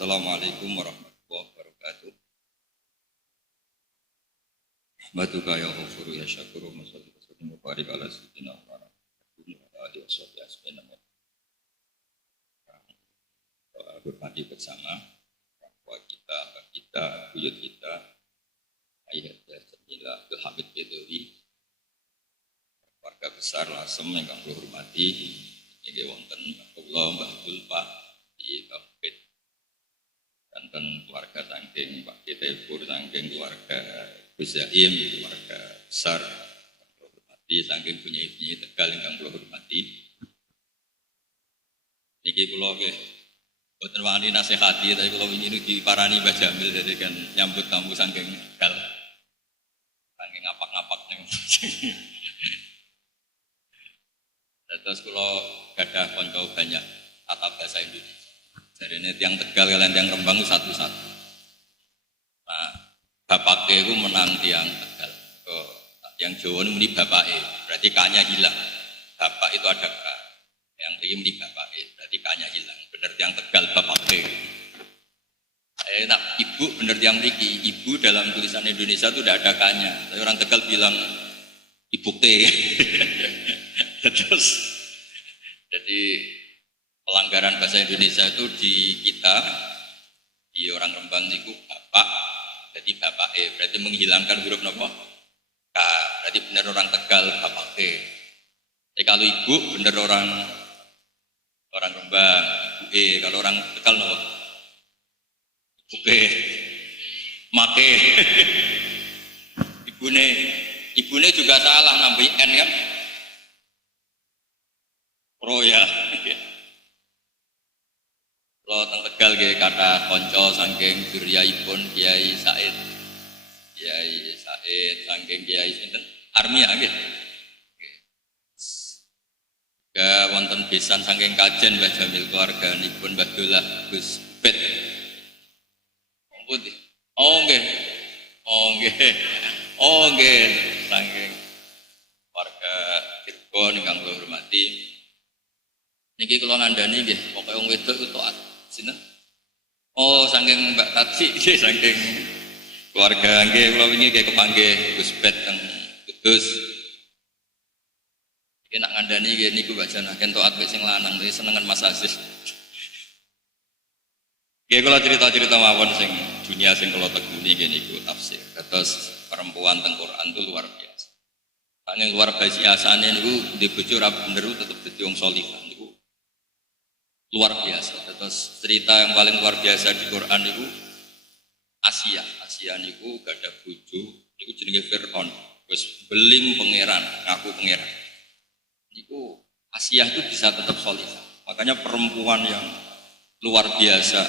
Assalamualaikum warahmatullahi wabarakatuh. Matuka ya ghafuru ya syakuru masalli wasallim wa barik ala sayyidina wa ala alihi washabbihi hormati bersama bahwa kita, buyut kita, ayah Jamila Abdul Hamid Bedowi, keluarga besar Lasem yang kami hormati, ini wonten Allah Mbah Abdul Pak di Bapit, dan keluarga sangking Pak Kitepur, sangking keluarga Gus Zaim, keluarga besar yang hormati, sangking punya Tegal yang kami hormati. Niki kula nggih boten wani nasihati, tapi kalau ini diparani Mbah Jamil jadi kan nyambut tamu saking Tegal, saking ngapak-ngapak ning. Terus kalau gadah konco banyak tata bahasa Indonesia. Jadi ini tiang Tegal kalian tiang Rembang itu satu-satu. Nah, bapaknya itu menang tiang Tegal. Yang Jawa ini muni bapaknya, berarti kanya hilang. Bapak itu ada K. Yang ini muni bapaknya, berarti kanya hilang. Bener tiang Tegal bapaknya. Nah, ibu bener tiang mriki, ibu dalam tulisan Indonesia itu tidak ada kanya. Tapi orang Tegal bilang ibu T. Terus jadi pelanggaran bahasa Indonesia itu di kita, di orang Rembang itu bapak, jadi bapak berarti menghilangkan huruf nopo K, berarti benar orang Tegal bapak T. Jadi kalau ibu benar orang Rembang ibu kalau orang Tegal nopo ibu make. ibune juga salah nambah N kan. Ya. Kalau teng Tegal nggih kata konco saking duryaipun Kiai Said saking Kiai sinten Armia nggih. Ga wonten besan saking Kajen Mbah Jamil keluarganipun Mbah Dolah Gus Bet. Putih. Oh nggih. Saking warga Cirebon ingkang kula hormati. Niki kula ngandani nggih, pokoke wong wedok iku taat. Sinten? Oh, saking Mbak Tati, saking keluarga nggih kula wingi nggih kepanggih Gus Bet teng Kudus. Iki nak ngandani nggih niku Mbak Jana ken taat wis sing lanang, iki senengan Mas Aziz. Nggih kula cerita-cerita mawon sing dunia sing kula tekuni nggih niku tafsir. Terus perempuan teng Quran itu luar biasa. Saking luar biasane niku di bojo ra bener tetep dadi wong salihah. Luar biasa. Terus cerita yang paling luar biasa di Quran itu Asia niku gak ada bojo, niku jenenge Fir'aun. Wis beling pangeran, ngaku pangeran. Niku Asia itu bisa tetap salihah. Makanya perempuan yang luar biasa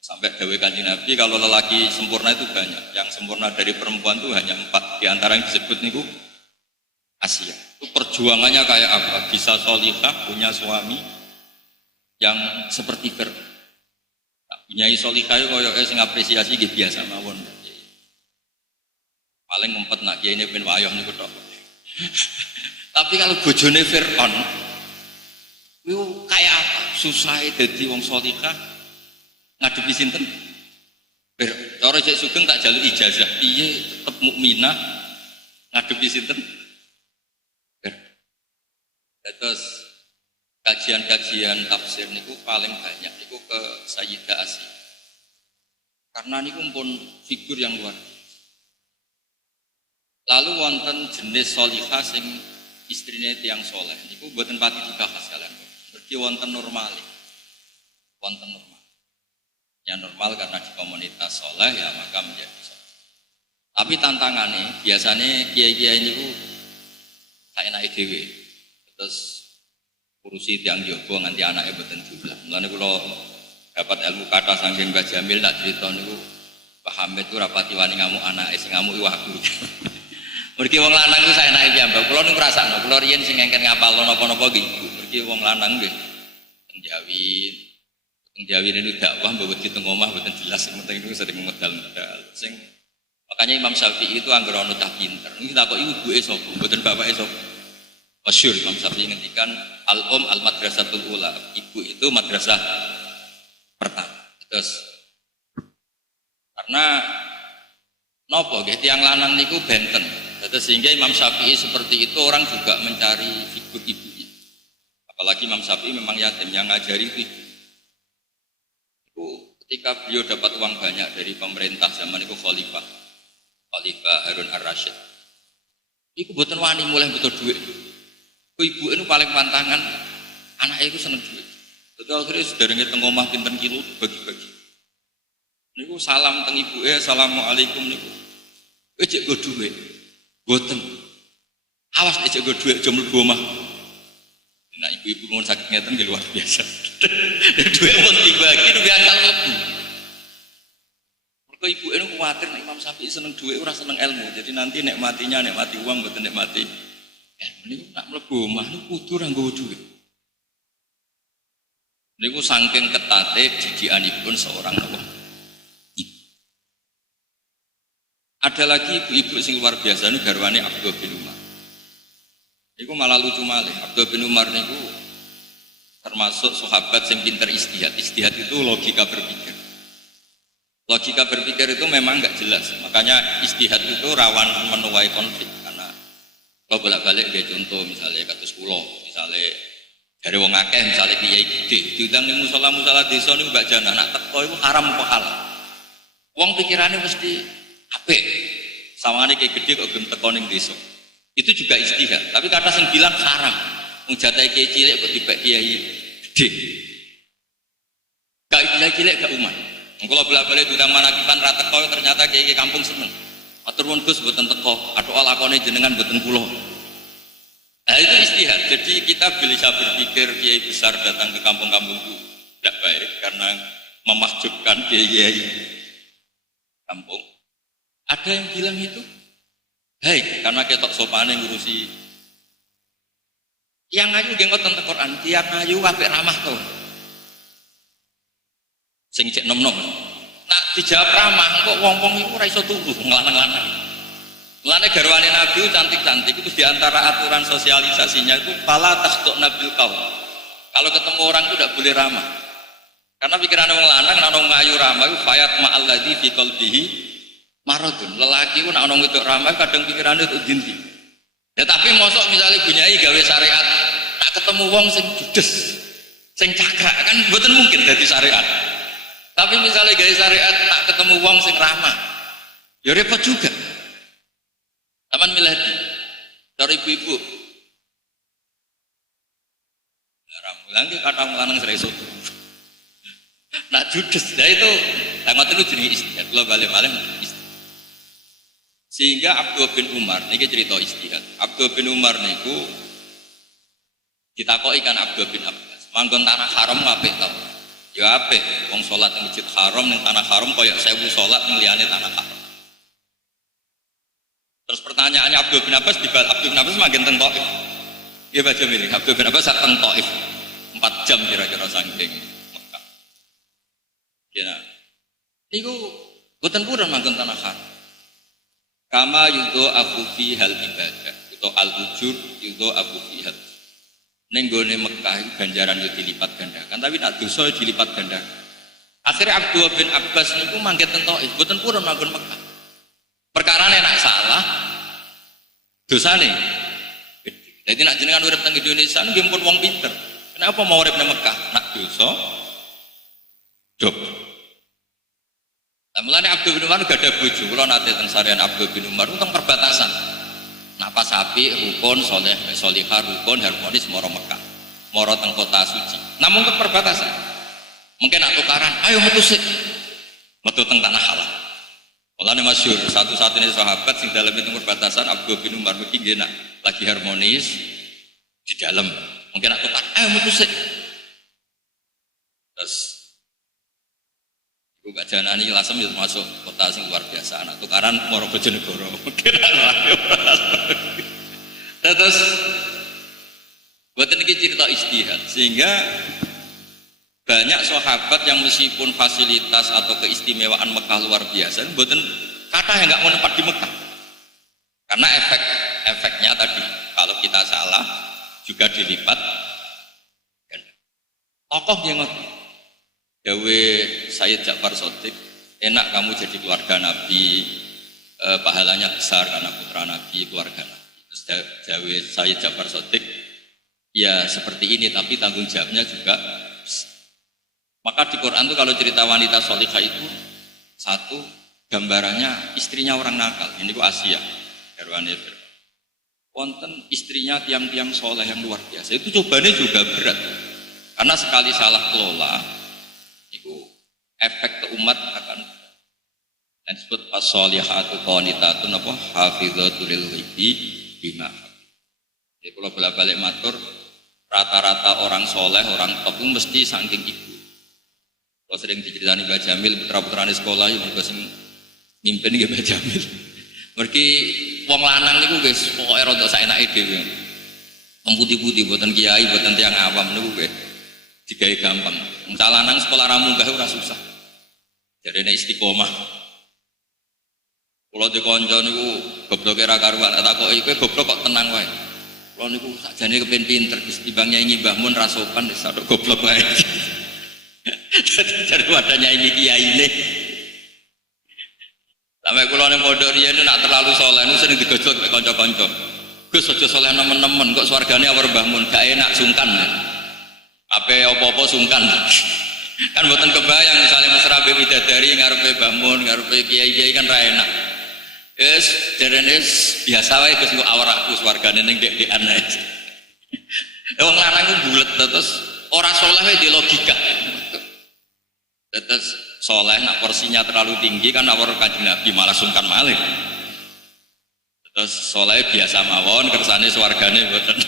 sampai dawuh Kanjeng Nabi kalau lelaki sempurna itu banyak. Yang sempurna dari perempuan itu hanya 4. Di antara yang disebut niku Asia. Itu perjuangannya kayak apa? Bisa salihah, punya suami yang seperti Fir'aun. Punyai solihah kaya sing apresiasi nggih biasa mawon. Paling ngumpet nak kiai ben wayah niku tok. Tapi kalau bojone Fir'aun iku kaya apa? Susahe dadi wong solihah ngadepi sinten? Fir'aun. Cara cek sugeng tak jaluk ijazah. Piye tetep mukminah ngadepi sinten? Fir'aun. Terus kajian-kajian tafsir niku paling banyak niku ke Sayyidah Asia. Karena niku pun figur yang luar biasa. Lalu wonten jenis solihah sing istrine tiyang soleh niku mboten pati dibahas kalian. Mergi wonten normal. Yang normal karena di komunitas soleh ya maka menjadi soleh. Tapi tantangannya biasanya kiai-kiai niku saenake dhewe. Terus urusi tiang jowo nganti anaknya boten jumlah. Mulane kula dapat ilmu kata saking Mbah Jamil nak cerita niku Pak Hamid ku rapati wani ngamuk anake sing ngamuk iku aku. Mergi wong lanang ku saenake piyambak. Kula niku ngrasakno, kula riyen sing ngengken ngapalno napa-napa nggih ibu. Mergi wong lanang nggih teng Jawi niku dakwah mbok wedi teng omah boten jelas sing penting niku sering medal-medal. Sing makanya Imam Syafi'i itu anggere ana cah pinter. Niki takoki ibuke sapa, boten bapake sapa. Masyhur Imam Syafi'i ngendikan al-madrasatul ula, ibu itu madrasah pertama. Terus Karena nopo nggih tiyang lanang niku benten. Sehingga Imam Syafi'i seperti itu orang juga mencari figur ibunya. Apalagi Imam Syafi'i memang yatim yang ngajari itu. Itu ketika beliau dapat uang banyak dari pemerintah zaman itu Khalifah Harun Ar-Rasyid. Iku mboten wani mulai betul duit. Ku ibu itu paling pantangan anaknya itu seneng duit. Betul akhirnya sederenge teng omah pinten kilo bagi-bagi. Niku salam teng ibuke, assalamualaikum niku. Kowe cek go duit. Boten. Awas nek jago dhuwit aja mlebu omah. Nah ibu-ibu ngono sakit ngeten nggih luar biasa. Dhuwit mun dibagi luwih akal mlebu. Mergo ibuke nu kuwatir nek Imam Syafi'i seneng dhuwit ora seneng ilmu. Jadi nanti nek matinya nek mati uang mboten nek mati. Niku nak mlebu omah niku kudu ora nggawa dhuwit. Niku saking ketate didikanipun seorang apa? Ada lagi ibu-ibu sing luar biasa ini garwane Abdullah bin Umar. Niku malah lucu malih. Abdullah bin Umar niku termasuk sahabat yang pinter istihad. Istihad itu logika berpikir. Logika berpikir itu memang enggak jelas. Makanya istihad itu rawan menuai konflik karena kalau bolak-balik kayak contoh misalnya kados kula, misalnya dari wong akeh misalnya kiai gede diundang ning musala-musala desa niku mbak jana nak teko iku haram apa halal. Wong pikirannya mesti apik, sawangane kayak gede kok gelem teko ning desa. Itu juga istihad. Tapi kata sing bilang haram. Wong jatahe kiai cilik kok dipek kiai gede. Gak kiai cilik gak umat. Wong kula bolak-balik diundang manakipan ra teko ternyata kiai kampung seneng. Matur nuwun Gus mboten teko, athuk lakone jenengan mboten kula. Nah itu istihad. Jadi kita bisa berpikir kiai besar datang ke kampung-kampung itu tidak baik karena memahjubkan kiai kampung. Ada yang bilang itu baik karena ketok sopane ngurusi yang ayu nggih ngoten teng Quran, tiap ayu apik ramah to. Sing cek nom-nom. Nak dijawab ramah kok wong-wong iku ora iso turu nglanang-lanang. Mulane garwane Nabi cantik-cantik itu diantara aturan sosialisasinya itu fala takhtu'na bil qaul. Kalau ketemu orang itu tidak boleh ramah. Karena pikiran wong lanang nek wong ayu ramah iku fayat ma'alladzi fi qalbihi maradun. Lelaki ku nek ana wedok ramah kadang pikirane untuk dindi. Ya tapi mosok misalnya bunyai gawe syariat, tak ketemu wong sing judes, sing cakrak kan mboten mungkin dadi syariat. Tapi misalnya gawe syariat tak ketemu wong sing ramah, ya repot juga. Taman miladi dari ibu-ibu. Ramulan ki kata lanang serai soto. Nak judes, nah itu tangot itu jadi istihad. Lo balik-balik istihad. Sehingga Abdullah bin Umar, ini cerita istihad. Abdullah bin Umar niku ditakoki kan Abdullah bin Abbas. Manggon tanah haram apik tau? Ya apik. Wong salat ning masjid haram ning tanah haram kaya 1000 salat ning liyane tanah haram. Terus pertanyaannya Abdullah bin Abbas Abdullah bin Abbas manggen teng Thaif. Ya baca milih Abdullah bin Abbas sak teng Thaif. 4 jam kira-kira saking Mekah. Ya. Niku boten purun manggon tanah haram. Kama yudo abu fi hal ibadah atau al ujur yudo abu fi hal. Ning gone Mekah ganjaran yo dilipat gandakan, tapi nak dosa dilipat gandakan. Akhirnya Abdullah bin Abbas niku mangget teng Thaif, boten purun manggon Mekah. Perkarane nak salah dosane. Jadi nak jenengan urip teng Indonesia nggih pun wong pinter. Kenapa mau urip nang Mekah? Nak dosa dop. Lah mulane Abdul bin Umar gak ada bojo. Kula nate teng sarean Abdul bin Umar teng perbatasan. Napa sapi rukun saleh salihah rukun harmonis moro Mekah. Moro teng kota suci. Namun ke perbatasan. Mungkin nak tukaran, ayo metu sik. Metu teng tanah halal. Mulane masyhur satu-satunya sahabat sing dalam itu perbatasan Abdul bin Umar mesti nggih nak lagi harmonis di dalam. Mungkin nak tukar, ayo metu sik. Terus ibu gak janani Lasem itu masuk kota sing luar biasa anak tukaran moro Bojonegoro. Terus buatan ini cerita istihad sehingga banyak sahabat yang meskipun fasilitas atau keistimewaan Mekah luar biasa buatan kata yang nggak mau tempat di Mekah karena efeknya tadi kalau kita salah juga dilipat tokoh yang Dawe Sayyid Ja'far Shadiq enak kamu jadi keluarga Nabi, pahalanya besar karena putra Nabi, keluarga Nabi. Terus Jawa Sayyid Ja'far Shadiq, ya seperti ini, tapi tanggung jawabnya juga. Maka di Quran itu kalau cerita wanita solihah itu satu gambarannya istrinya orang nakal. Ini ku Asia, garwane wonten istrinya tiang-tiang soleh yang luar biasa. Itu cobanya juga berat, karena sekali salah kelola, itu efek ke umat akan. Dan disebut as-solihatu qanitatun apa hafidzatul ghaibi bima. Jadi kalau bolak-balik matur, rata-rata orang soleh, orang top itu mesti saking ibu. Kalau sering diceritani Mbah Jamil, putra-putrane sekolah yang mergo sing mimpin nggih Mbah Jamil. Mergi wong lanang niku wis pokoke rada saenake dhewe. Putih-putih boten kiai, boten tiyang awam niku nggih digawe gampang. Wong lanang sekolah ra munggah ora susah. Jarene istiqomah. Kula dikonco niku gobloke ra karuan, tak kok kowe goblok kok tenang wae. Kula niku sakjane kepen pinter, Gus timbang nyanyi Mbah Mun ra sopan wis sadok goblok wae. Jadi wadahnya ini kiyaine. Sampai kula ning pondok riyen nak terlalu saleh niku sering digojlok mek kanca-kanca. Gus aja saleh nemen-nemen kok swargane awar Mbah Mun gak enak sungkan. Ape apa-apa sungkan. Kan mboten kebayang misalnya mesra be bidadari ngarepe Mbah Mun, ngarepe kiai-kiai kan ra enak. Yes, derene biasa wae Gus engko awar aku swargane ning dek-dekan ae. Wong lanang ku bulet terus ora saleh wae di logika. Terus soleh nak porsinya terlalu tinggi kan awar Kanjeng Nabi malah sungkan malih. Terus soleh biasa mawon kersane swargane mboten.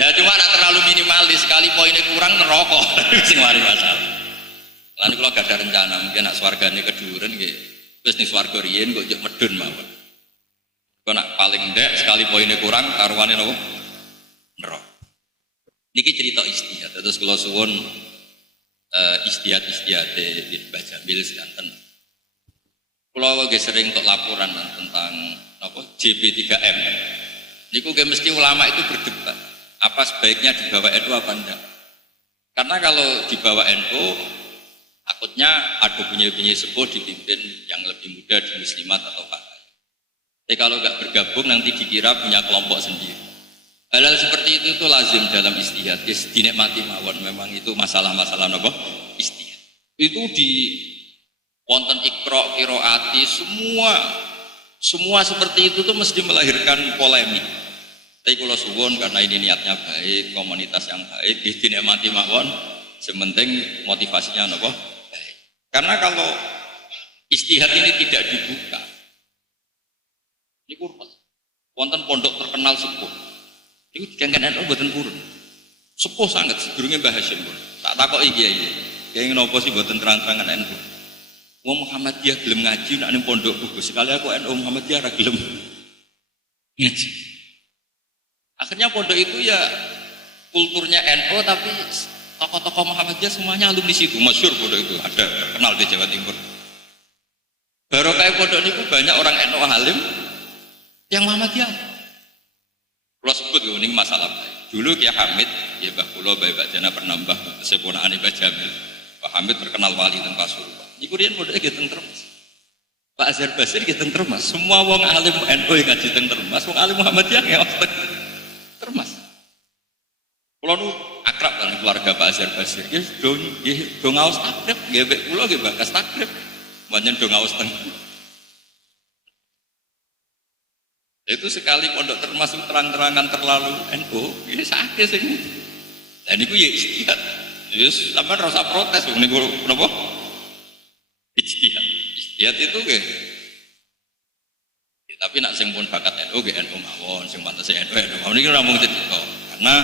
Nah cuma nak terlalu minimalis sekali poinnya kurang neraka sing mari masalah. Lan kula gak ada rencana mungkin nak swargane keduren nggih wis ning swarga riyen kok njuk medun mawon. Kok nak paling ndek sekali poinnya kurang taruhane napa? Neraka. Niki cerita istihad terus kula suwun istihad di Mbah Jamil sedanten. Kula nggih sering untuk laporan tentang apa JP3M. Niku nggih mesti ulama itu berdebat, apa sebaiknya dibawa NU apa enggak? Karena kalau dibawa NU takutnya ada bunyi-bunyi sepuh dipimpin yang lebih muda di muslimat atau apa. Tapi kalau enggak bergabung nanti dikira punya kelompok sendiri. Hal-hal seperti itu lazim dalam istihad, dinikmati mawon. Memang itu masalah-masalah apa? Istihad. Itu di wonten ikra, qiraati, semua seperti itu tuh mesti melahirkan polemik. Tapi kula suwun karena ini niatnya baik, komunitas yang baik, dinikmati mawon. Sementing motivasinya apa? Baik. Karena kalau istihad ini tidak dibuka, ini kurang. Wonten pondok terkenal sepuh. Iku dikengken NU mboten purun. Sepuh sangat sedurunge Mbah Hasyim pun. Tak takoki kiai. Kiai napa sih mboten terang-terangan NU. Wong Muhammadiyah gelem ngaji nak ning pondok Gus. Sekali aku NU Muhammadiyah ra gelem ngaji. Akhirnya pondok itu ya kulturnya NU tapi tokoh-tokoh Muhammadiyah semuanya alumni situ. Masyhur pondok itu ada terkenal di Jawa Timur. Barokah pondok niku banyak orang NU alim yang Muhammadiyah. Kalau sebut ini masalah baik. Dulu Kiai Hamid, ya Mbah Kula, Mbah Jana Pernambah, sepunaane Mbah Jamil. Pak Hamid terkenal wali teng Pasuruan. Niku riyen modele nggih teng Termas. Pak Azhar Basir nggih teng Termas. Semua wong alim NU yang ngaji teng Termas, wong alim Muhammadiyah nggih teng Termas. Kula nu akrab kan keluarga Pak Azhar Basir. Nggih do ngaos takrib, nggih mek kula nggih bakas takrib. Mboten do ngaos teng. Itu sekali pondok termasuk terang-terangan terlalu NU ini sakit sih. Dan itu ya istihad. Terus sampai rasa protes niku napa? Istihad. Istihad itu nggih. Ya, tapi nak sing pun bakat NU nggih NU mawon, sing pantes NU mawon iki ora mung cerita. Karena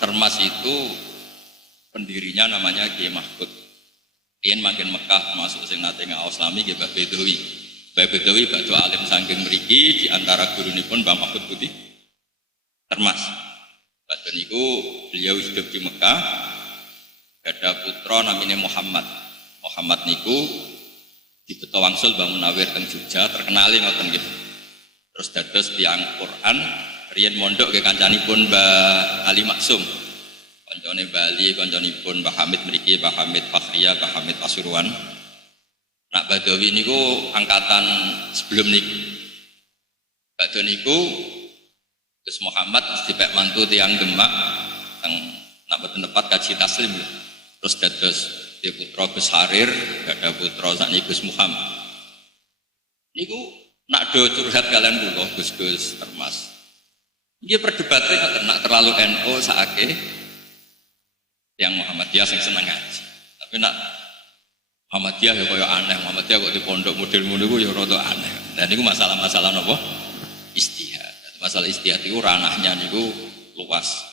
Termas itu pendirinya namanya Kiai Mahfud. Riyen manggen Mekah masuk sing nate ngaos Islami nggih Mbah Bedowi. Mbah Bedowi badhe alim saking mriki di antara gurunipun Mbah Mahfud Putih Termas. Badhe niku beliau hidup di Mekah, ada putra namanya Muhammad. Muhammad niku dibeto wangsul Mbah Munawir teng Jogja, terkenali ngoten nggih. Terus dados tiyang Quran, riyen mondok nggih kancanipun Mbah Ali Maksum. Koncone Bali, konconipun Mbah Hamid mriki, Mbah Hamid Fakhria, Mbah Hamid Pasuruan. Nak Badawi niku angkatan sebelum niku. Badhe niku Gus Muhammad dipek mantu tiyang Demak teng nak boten tepat kaji taslim. Terus dados dia putra Gus Harir, ada putra sakniki Gus Muhammad. Niku nak do curhat kalian kula Gus-gus Termas. Iki perdebate ngoten nak terlalu NU sakake yang Muhammadiyah sing seneng ngaji. Tapi nak Muhammadiyah ya kaya aneh, Muhammadiyah kok di pondok model ngono iku ya rada aneh. Dan niku masalah-masalah napa? Istihad. Masalah istihad itu ranahnya niku luas.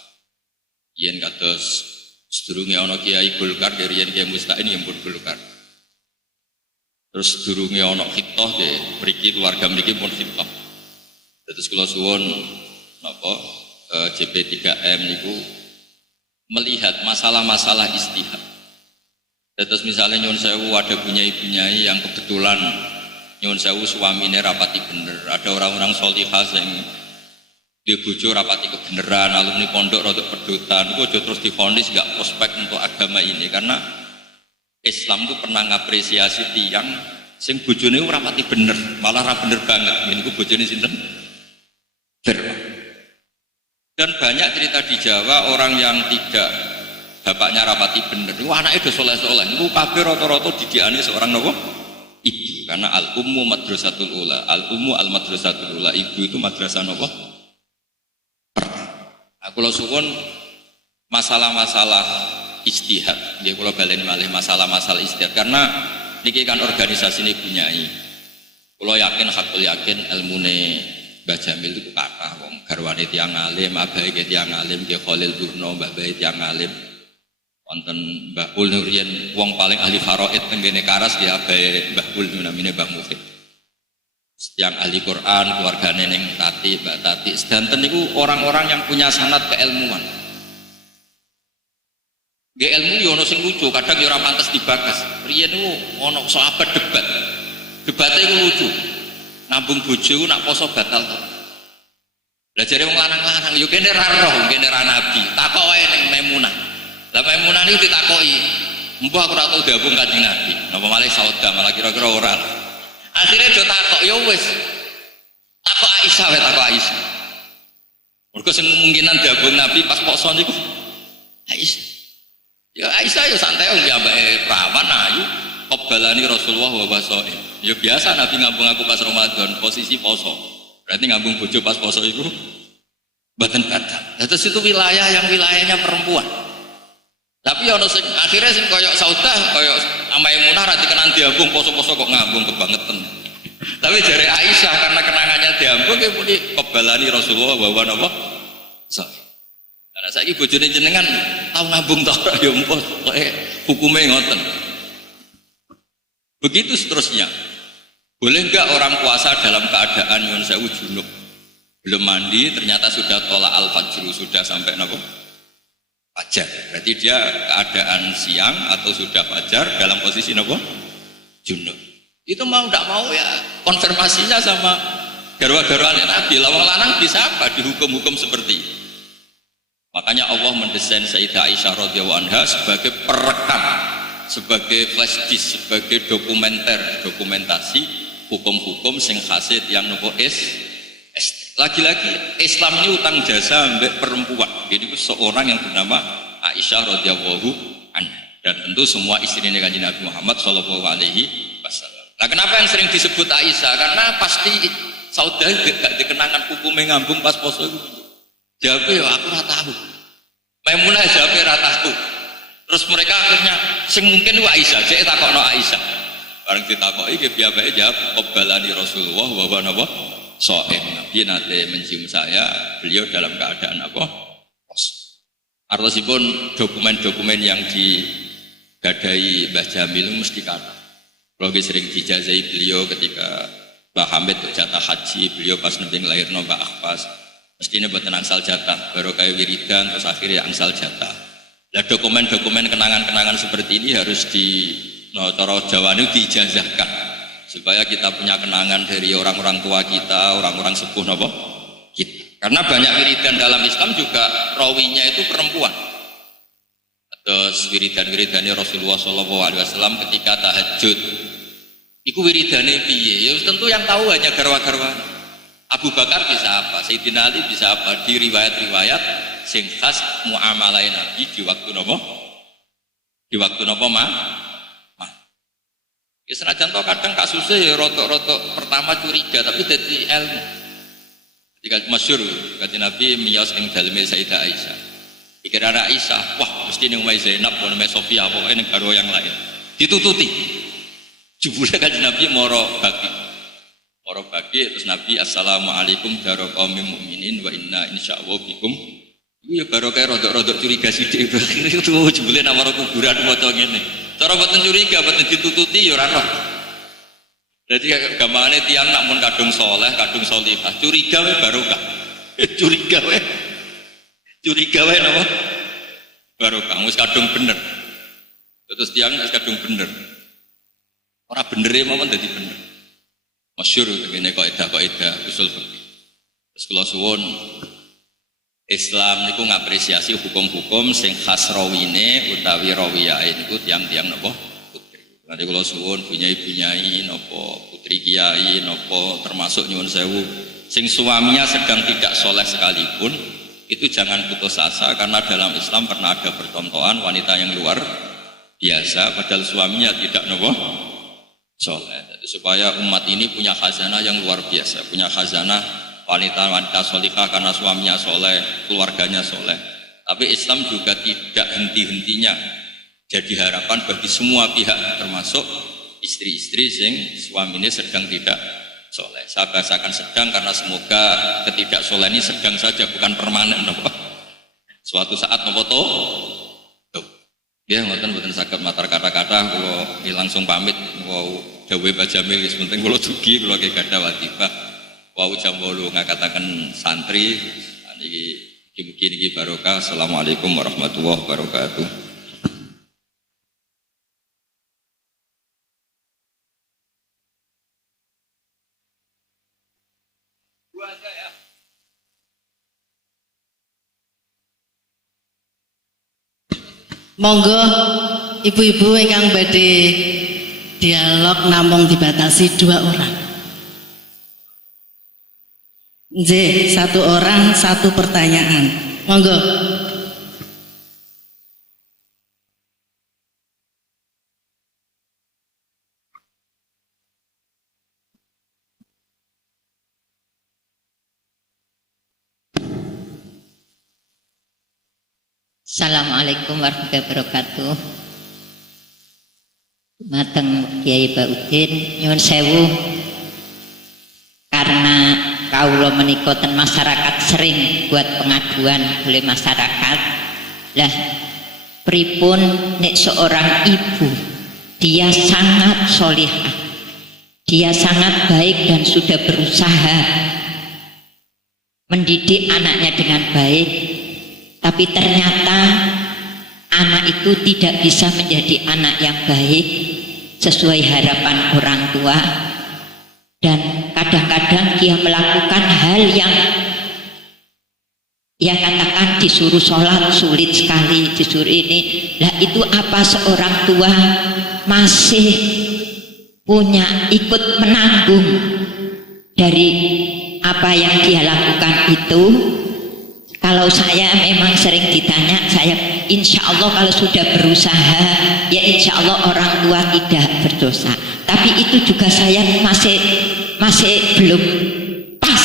Yen kados sedurunge ana Kiai Golkar dari yen Kiai Mustaqim yang pun Golkar. Terus sedurunge ana khitoh nggih mriki keluarga mriki pun khitoh. Terus kula suwun napa JP3M niku melihat masalah-masalah istihad. Terus misalnya nyuwun sewu ada bunyai-bunyai yang kebetulan nyuwun sewu suamine rapati bener, ada orang-orang sholihah sing di bojo rapati kebenaran, alumni pondok rada pedotan, itu aja terus divonis gak prospek untuk agama ini, karena Islam itu pernah ngapresiasi tiang sing bojone rapati bener, malah ra bener banget. Niku bojone sinten? Dan banyak cerita di Jawa orang yang tidak bapaknya rapati bener, itu anaknya udah soleh-soleh, itu kabeh rata-rata didikane seorang nopo? Ibu, karena al-ummu madrasatul ula, al-ummu al-madrasatul ula, ibu itu madrasah nopo? Aku lo suwun masalah-masalah istihad, dia kalau baleni malih masalah-masalah istihad, karena niki kan organisasi ini bunyai. Kalau yakin, hakul yakin ilmune Mbah Jamil itu kathah wong garwane tiyang alim, abahe tiyang alim, Ki Khalil Durno, mbah bae tiyang alim. Wonten Mbah Ul Nurien wong paling ahli faraid teng kene Karas ki abahe Mbah Ul namine Mbah Mufid. Yang ahli Quran, keluargane ning Tati, Mbak Tati, sedanten niku orang-orang yang punya sanad keilmuan. Nggih ilmu yo ono sing lucu, kadang yo ora pantes dibakas. Riyen niku ono sahabat debat. Debate iku lucu. Nambung bojo nak poso batal to. Lah jare wong lanang-lanang yo kene ra roh, kene ra nabi. Takok wae ning Maimunah. Lah Maimunah niku ditakoki, "Mbah aku ora tau diabung Kanjeng Nabi." Napa malih sauda malah kira-kira ora. Akhirnya do takok, ya wis. Takok Aisyah wae, takok Aisyah. Mergo sing kemungkinan diabung Nabi pas poso niku Aisyah. Ya Aisyah ya santai wong ambake perawan ayu. Qabbalani Rasulullah wa wasaim. Ya biasa Nabi ngambung aku pas Ramadan, posisi poso. Berarti ngambung bojo pas poso itu mboten batal. Terus itu wilayah yang wilayahnya perempuan. Tapi ono sing akhirnya sing koyok saudah, koyok Maimunah ra dikenan diambung poso-poso kok ngambung kebangetan. Tapi jare Aisyah karena kenangannya diambung ya muni qabbalani Rasulullah wa napa? Saim. Karena saiki bojone jenengan tau ngambung ta ora ya mpun, pokoke hukume ngoten. Begitu seterusnya. Boleh enggak orang puasa dalam keadaan nyuwun sewu junub? Belum mandi ternyata sudah tolak al-fajr, sudah sampai napa? Fajar. Berarti dia keadaan siang atau sudah fajar dalam posisi napa? Junub. Itu mau enggak mau ya konfirmasinya sama garwa-garwane Nabi. Lawang lanang bisa apa dihukum-hukum seperti itu? Makanya Allah mendesain Sayyidah Aisyah radhiyallahu anha sebagai perekam, sebagai flash disk, sebagai dokumentasi hukum-hukum sing hasil yang nopo lagi-lagi Islam ini utang jasa mbek perempuan. Jadi seorang yang bernama Aisyah radhiyallahu anha dan tentu semua istrinya Kanjeng Nabi Muhammad sallallahu alaihi wasallam. Nah, kenapa yang sering disebut Aisyah? Karena pasti saudah gak dikenangan hukumnya ngambung pas poso itu. Jawabnya ya aku ora tahu. Maimunah jawabnya ora tahu. Terus mereka akhirnya sing mungkin ku Aisyah, cek takokno Aisyah. Bareng ditakoki ki piyambake jawab qabbalani Rasulullah wa huwa napa? Shaim. Nabi nate mencium saya, beliau dalam keadaan apa? Pos. Artosipun dokumen-dokumen yang digadai Mbah Jamil mesti kata. Kalau sering dijazai beliau ketika Mbah Hamid jatah haji, beliau pas nembing lahirno Mbah Akhbas, mestinya buatan angsal jatah, baru kayak wiridan, terus akhirnya angsal jatah. Nah, dokumen-dokumen kenangan-kenangan seperti ini harus cara Jawa ini diijazahkan supaya kita punya kenangan dari orang-orang tua kita, orang-orang sepuh napa kita. Karena banyak wiridan dalam Islam juga rawinya itu perempuan. Terus wiridan-wiridane Rasulullah sallallahu alaihi wasallam ketika tahajud. Iku wiridane piye? Ya tentu yang tahu hanya garwa-garwa. Abu Bakar bisa apa? Sayyidina Ali bisa apa? Di riwayat-riwayat sing khas muamalah Nabi di waktu napa? Di waktu napa, Mah? Ya senajan to kadang kasusnya ya rotok-rotok pertama curiga tapi dadi ilmu. Ketika masyhur kanjeng Nabi miyos ing daleme Sayyidah Aisyah. Dikira Aisyah, wah mesti ning Umay Zainab apa ning Sofia pokoknya ning garwa yang lain. Ditututi. Jebule kanjeng Nabi moro bagi terus Nabi assalamualaikum daro qaumil mukminin wa inna insyaallah bikum. Iku ya barokah rodok-rodok curiga sithik itu jebule nang kuburan maca ngene. Cara boten curiga boten ditututi ya ora roh. Dadi gampangane tiyang nak mun kadung saleh, kadung salihah, curiga wae barokah. Curiga wae napa? Barokah wis kadung bener. Terus tiyang wis kadung bener. Ora benere mawon dadi bener. Masyhur ngene kaidah usul fikih. Terus kula suwun Islam niku ngapresiasi hukum-hukum sing khas rawine utawi rawiyae niku tiang-tiang napa putri. Nanti kula suwun bunyai-bunyai napa putri kiai napa termasuk nyuwun sewu sing suaminya sedang tidak soleh sekalipun itu jangan putus asa karena dalam Islam pernah ada percontohan wanita yang luar biasa padahal suaminya tidak napa soleh. Jadi supaya umat ini punya khazanah yang luar biasa, punya khazanah wanita-wanita solihah karena suaminya soleh, keluarganya soleh. Tapi Islam juga tidak henti-hentinya jadi harapan bagi semua pihak termasuk istri-istri yang suaminya sedang tidak soleh. Saya bahasakan sedang karena semoga ketidaksolehan ini sedang saja bukan permanen. Suatu saat nopo toh. Ya, mboten saged matar kata-kata kalau langsung pamit wow dawuh Pak Jamil wis penting kula dugi kula ge gadah wadifah wau jam 8 ngakataken santri niki mugi niki barokah. Assalamualaikum warahmatullahi wabarakatuh. Monggo ibu-ibu ingkang badhe dialog namung dibatasi 2 orang. Nggih, 1 orang 1 pertanyaan. Monggo. Assalamualaikum warahmatullahi wabarakatuh. Mateng Kiai Baudin nyuwun sewu karena kawula menika ten masyarakat sering buat pengaduan oleh masyarakat. Lah pripun nek seorang ibu dia sangat solihah, dia sangat baik dan sudah berusaha mendidik anaknya dengan baik, tapi ternyata anak itu tidak bisa menjadi anak yang baik sesuai harapan orang tua, dan kadang-kadang dia melakukan hal yang katakan disuruh sholat sulit sekali, disuruh ini. Lah itu apa seorang tua masih punya ikut menanggung dari apa yang dia lakukan itu? Kalau saya memang sering ditanya, saya insya Allah kalau sudah berusaha, ya insya Allah orang tua tidak berdosa. Tapi itu juga saya masih belum pas.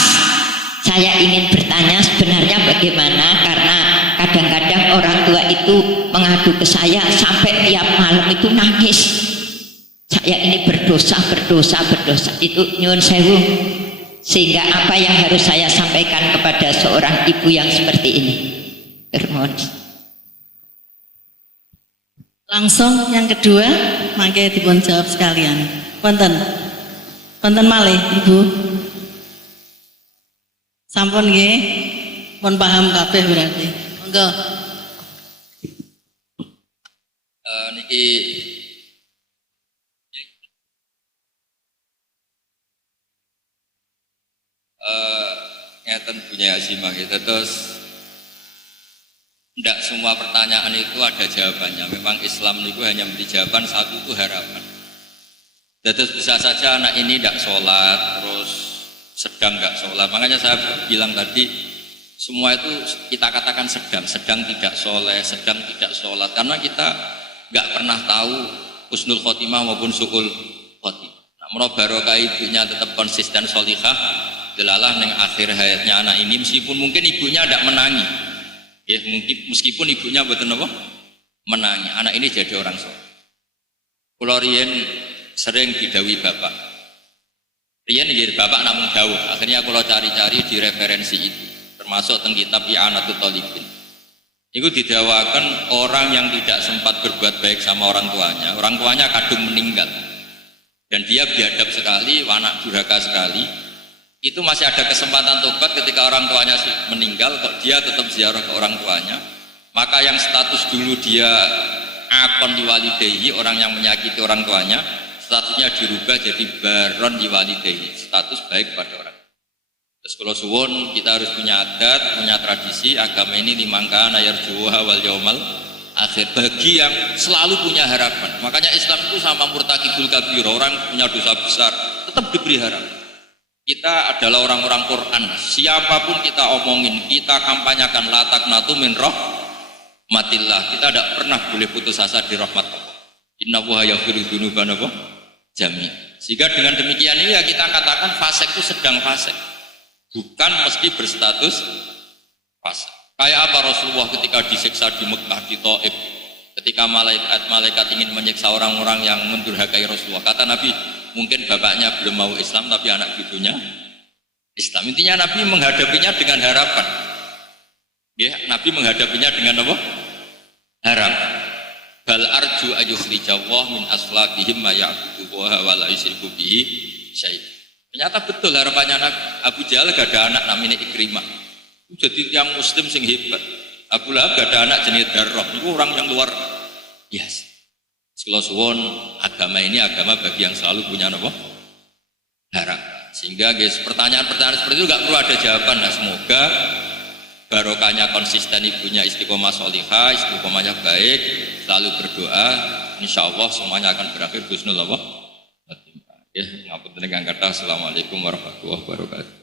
Saya ingin bertanya sebenarnya bagaimana, karena kadang-kadang orang tua itu mengadu ke saya sampai tiap malam itu nangis. Saya ini berdosa itu nyuwun sewu. Sehingga apa yang harus saya sampaikan kepada seorang ibu yang seperti ini? Termohon. Langsung yang kedua, mangke dipun jawab sekalian. Wonten malih Ibu. Sampun nggih, pun paham kabeh berarti. Monggo. Niki ngeten punya azimah kita terus Tidak semua pertanyaan itu ada jawabannya. Memang Islam itu hanya memberi jawaban satu, itu harapan. Terus bisa saja anak ini tidak sholat, terus sedang nggak sholat. Makanya saya bilang tadi, semua itu kita katakan sedang tidak soleh, sedang tidak sholat. Karena kita nggak pernah tahu husnul khotimah maupun su'ul khotimah. Namun barokah ibunya tetap konsisten sholihah, delalah neng akhir hayatnya anak ini, meskipun mungkin ibunya tidak menangi. Ya, mungkin meskipun ibunya betul apa? Menangi. Anak ini jadi orang soleh. Kulo riyen sering didawi bapak. Riyen jadi bapak namun dawuh. Akhirnya kulo cari-cari di referensi itu, termasuk teng kitab I'anatul Thalibin. Itu didawakan orang yang tidak sempat berbuat baik sama orang tuanya kadung meninggal. Dan dia biadab sekali, anak durhaka sekali. Itu masih ada kesempatan tobat ketika orang tuanya meninggal, kok dia tetap ziarah ke orang tuanya. Maka yang status dulu dia akon diwalidehi, orang yang menyakiti orang tuanya, statusnya dirubah jadi baron diwalidehi, status baik pada orang. Terus kalau suwun, kita harus punya adat, punya tradisi. Agama ini limangkan ayar juha wal yaumal akhir, bagi yang selalu punya harapan. Makanya Islam itu sama murtakibul kabir, orang punya dosa besar tetap diberi harapan. Kita adalah orang-orang Quran. Siapapun kita omongin, kita kampanyakan la taqnatu min rahmatillah. Kita tidak pernah boleh putus asa di rahmat Allah. Innallaha yaghfiru dzunuba jami'. Sehingga dengan demikian ini ya kita katakan fasik itu sedang fasik, bukan mesti berstatus fasik. Kayak apa Rasulullah ketika disiksa di Mekah, di Taif, ketika malaikat ingin menyiksa orang-orang yang mendurhakai Rasulullah. Kata Nabi, mungkin bapaknya belum mau Islam tapi anak cucunya Islam. Intinya Nabi menghadapinya dengan harapan. Ya, Nabi menghadapinya dengan apa? Harapan. Bal arju ayyukhrijallah min aslabihim ma ya'budu wa la yusyriku bihi syai'an. Ternyata betul harapannya Nabi. Abu Jahal gak ada anak namanya Ikrimah. Jadi yang muslim sing hebat. Abu Lahab gak ada anak jenis Darrah. Itu orang yang luar biasa. Kalau suwon, agama ini agama bagi yang selalu punya apa? Harapan. Sehingga guys, pertanyaan-pertanyaan seperti itu gak perlu ada jawaban. Nah, semoga barokahnya konsisten, ibunya istiqomah sholihah, istiqomahnya baik, selalu berdoa, insya Allah semuanya akan berakhir husnul apa? Ya, ngapunten ingkang kathah. Assalamualaikum warahmatullahi wabarakatuh.